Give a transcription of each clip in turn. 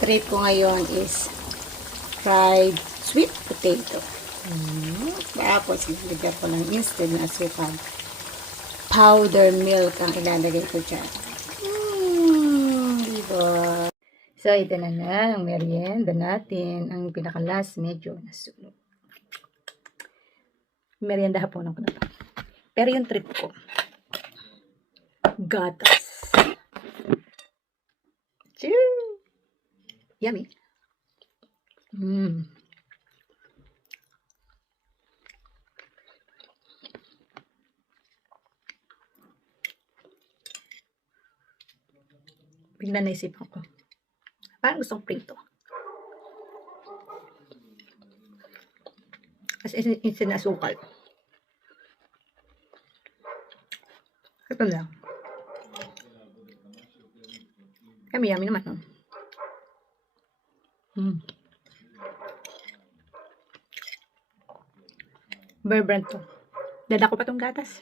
Treat ko ngayon is fried sweet potato. Tapos, ilagay ko lang instead na asukal. Powder milk ang ilalagay ko dyan. Diba? So, ito na nga ang merienda natin. Ang pinaka-last, medyo nasunog. Merienda haponan ko na to. Pero yung trip ko, gatas. Cheers! Yummy. Bigla naisipan ko. Parang gustong prito. Kasi sinasukal. Ito lang. Yummy naman. Bear brand to. Dada ko pa tong gatas.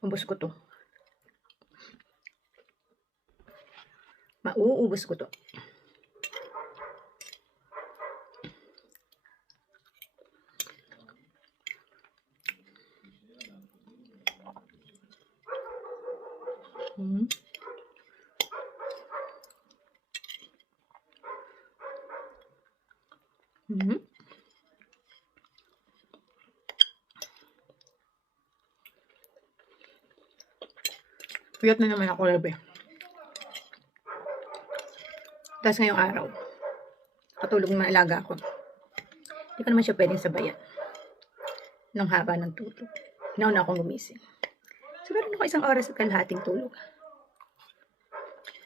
Ubus ko to. Mauubos ko to. Puyat na naman ako, labi. Tapos ngayong araw, katulog ng mga alaga ako. Hindi ko naman siya pwedeng sabayan ng haba ng tulog. Nauna akong gumising. So, meron ako 1 oras at kalahating tulog.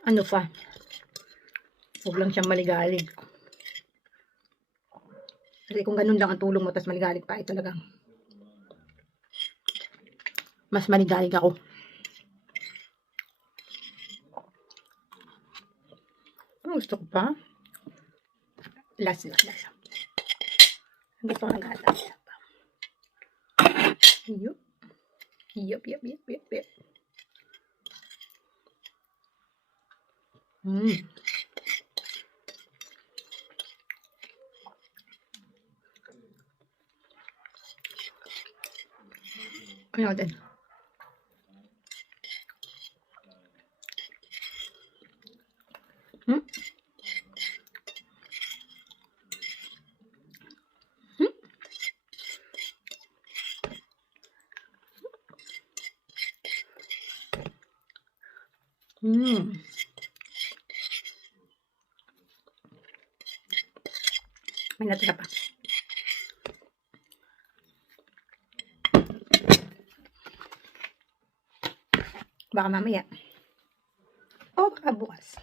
Ano pa? Huwag lang siyang maligalig. Kasi kung ganun lang ang tulog mo, tapos maligalig pa, talagang mas maligalig ako. Gusto ko pa. Last. Gusto ko ng gatas. Yup. Ano din? May natira pa. Baka mamaya. O baka bukas.